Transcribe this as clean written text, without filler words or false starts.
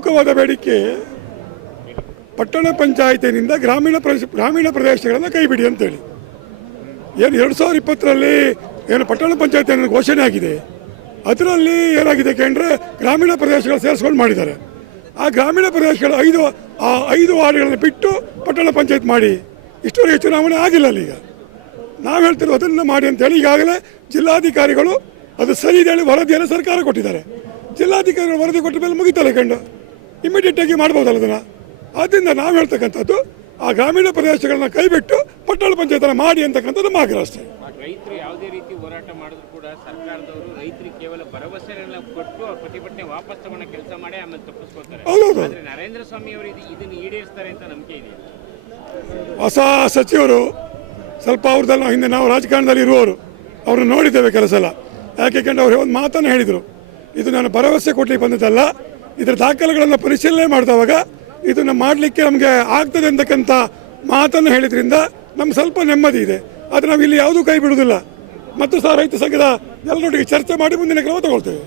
ಪ್ರಮುಖವಾದ ಬೇಡಿಕೆ ಪಟ್ಟಣ ಪಂಚಾಯತಿನಿಂದ ಗ್ರಾಮೀಣ ಪ್ರದೇಶಗಳನ್ನು ಕೈಬಿಡಿ ಅಂತೇಳಿ. ಏನು 2020ರಲ್ಲಿ ಏನು ಪಟ್ಟಣ ಪಂಚಾಯತಿ ಘೋಷಣೆ ಆಗಿದೆ, ಅದರಲ್ಲಿ ಏನಾಗಿದೆ ಕೇಂದ್ರ ಗ್ರಾಮೀಣ ಪ್ರದೇಶಗಳು ಸೇರಿಸ್ಕೊಂಡು ಮಾಡಿದ್ದಾರೆ. ಆ ಗ್ರಾಮೀಣ ಪ್ರದೇಶಗಳ 5 ವಾರ್ಡ್ಗಳನ್ನು ಬಿಟ್ಟು ಪಟ್ಟಣ ಪಂಚಾಯತ್ ಮಾಡಿ. ಇಷ್ಟವರೆಗೆ ಚುನಾವಣೆ ಆಗಿಲ್ಲ ಅಲ್ಲಿ. ಈಗ ನಾವು ಹೇಳ್ತಿರೋ ಅದನ್ನು ಮಾಡಿ ಅಂತೇಳಿ ಈಗಾಗಲೇ ಜಿಲ್ಲಾಧಿಕಾರಿಗಳು ಅದು ಸರಿ ಹೇಳಿ ವರದಿಯನ್ನು ಸರ್ಕಾರ ಕೊಟ್ಟಿದ್ದಾರೆ. ಜಿಲ್ಲಾಧಿಕಾರಿಗಳು ವರದಿ ಕೊಟ್ಟ ಮೇಲೆ ಮುಗಿತಲ್ಲ ಕಂಡು ಇಮಿಡಿಯೇಟಾಗಿ ಮಾಡ್ಬೋದಲ್ಲ ಅದನ್ನು. ಆದ್ದರಿಂದ ನಾವು ಹೇಳ್ತಕ್ಕಂಥದ್ದು ಆ ಗ್ರಾಮೀಣ ಪ್ರದೇಶಗಳನ್ನ ಕೈಬಿಟ್ಟು ಪಟ್ಟಣ ಪಂಚಾಯತನ್ನು ಮಾಡಿ ಅಂತಕ್ಕಂಥದ್ದು ನಮ್ಮ ಆಗ್ರಹ ಅಷ್ಟೇ. ರೈತರು ಯಾವುದೇ ರೀತಿ ಹೋರಾಟ ಮಾಡಿದ್ರು ಕೂಡ ಸರ್ಕಾರದವರು ರೈತರಿಗೆ ಕೇವಲ ಭರವಸೆಗಳನ್ನ ಕೊಟ್ಟು ಪ್ರತಿಭಟನೆ ವಾಪಸ್ ತಗೊಂಡ ಕೆಲಸ ಮಾಡಿ ಆಮೇಲೆ ತಪ್ಪಿಸ್ಕೊಳ್ತಾರೆ. ಆದರೆ ನರೇಂದ್ರ ಸ್ವಾಮಿ ಅವರು ಇದನ್ನು ಈಡೇರಿಸ್ತಾರೆ ಅಂತ ನಂಬಿಕೆ ಇದೆ. ಹೊಸ ಸಚಿವರು ಸ್ವಲ್ಪ ಅವ್ರದ್ದೆಲ್ಲ ಹಿಂದೆ ನಾವು ರಾಜಕಾರಣದಲ್ಲಿ ಇರುವವರು ಅವ್ರನ್ನ ನೋಡಿದ್ದೇವೆ ಕೆಲಸ ಎಲ್ಲ. ಯಾಕೆಂದ್ರೆ ಅವರು ಒಂದು ಮಾತನ್ನು ಹೇಳಿದರು, ಇದು ನಾನು ಭರವಸೆ ಕೊಡ್ಲಿಕ್ಕೆ ಬಂದದ್ದಲ್ಲ, ಇದರ ದಾಖಲೆಗಳನ್ನು ಪರಿಶೀಲನೆ ಮಾಡಿದವಾಗ ಇದನ್ನು ಮಾಡಲಿಕ್ಕೆ ನಮಗೆ ಆಗ್ತದೆ ಅಂತಕ್ಕಂಥ ಮಾತನ್ನು ಹೇಳಿದ್ರಿಂದ ನಮ್ಗೆ ಸ್ವಲ್ಪ ನೆಮ್ಮದಿ ಇದೆ. ಆದರೆ ನಾವು ಇಲ್ಲಿ ಯಾವುದೂ ಕೈ ಬಿಡುವುದಿಲ್ಲ. ಮತ್ತು ಸಹ ರೈತ ಸಂಘದ ಎಲ್ಲರೊಟ್ಟಿಗೆ ಚರ್ಚೆ ಮಾಡಿ ಮುಂದಿನ ಕ್ರಮ ತಗೊಳ್ತೇವೆ.